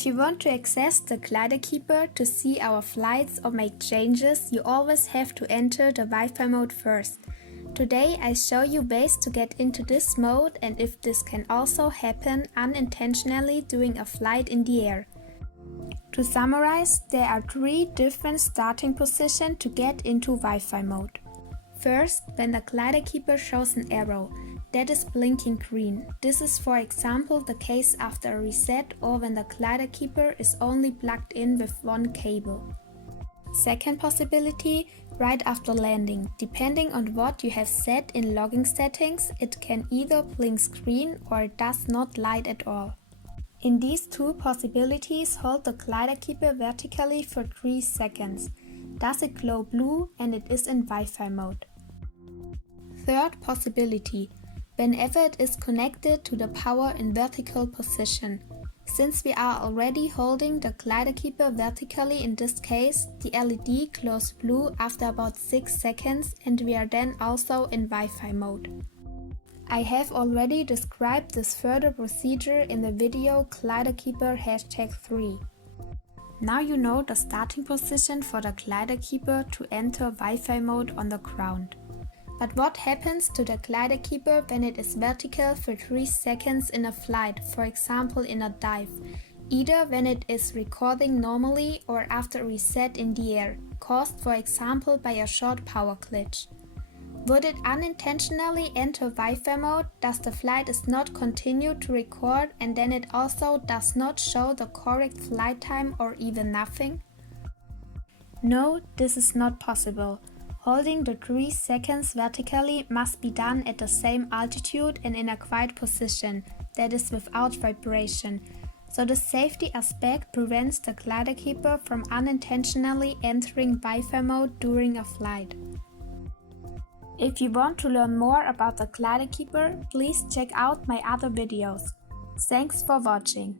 If you want to access the GliderKeeper to see our flights or make changes, you always have to enter the Wi-Fi mode first. Today I show you ways to get into this mode and if this can also happen unintentionally during a flight in the air. To summarize, there are 3 different starting positions to get into Wi-Fi mode. First, when the GliderKeeper shows an arrow, that is blinking green. This is for example the case after a reset or when the GliderKeeper is only plugged in with one cable. Second possibility, right after landing. Depending on what you have set in logging settings, it can either blink green or it does not light at all. In these 2 possibilities, hold the GliderKeeper vertically for 3 seconds. Does it glow blue and it is in Wi-Fi mode. Third possibility, whenever it is connected to the power in vertical position. Since we are already holding the GliderKeeper vertically in this case, the LED glows blue after about 6 seconds and we are then also in Wi-Fi mode. I have already described this further procedure in the video GliderKeeper #3. Now you know the starting position for the GliderKeeper to enter Wi-Fi mode on the ground. But what happens to the GliderKeeper when it is vertical for 3 seconds in a flight, for example in a dive, either when it is recording normally or after a reset in the air, caused for example by a short power glitch? Would it unintentionally enter Wi-Fi mode, thus the flight is not continue to record and then it also does not show the correct flight time or even nothing? No, this is not possible. Holding the 3 seconds vertically must be done at the same altitude and in a quiet position, that is without vibration, so the safety aspect prevents the GliderKeeper from unintentionally entering Wi-Fi mode during a flight. If you want to learn more about the GliderKeeper, please check out my other videos. Thanks for watching.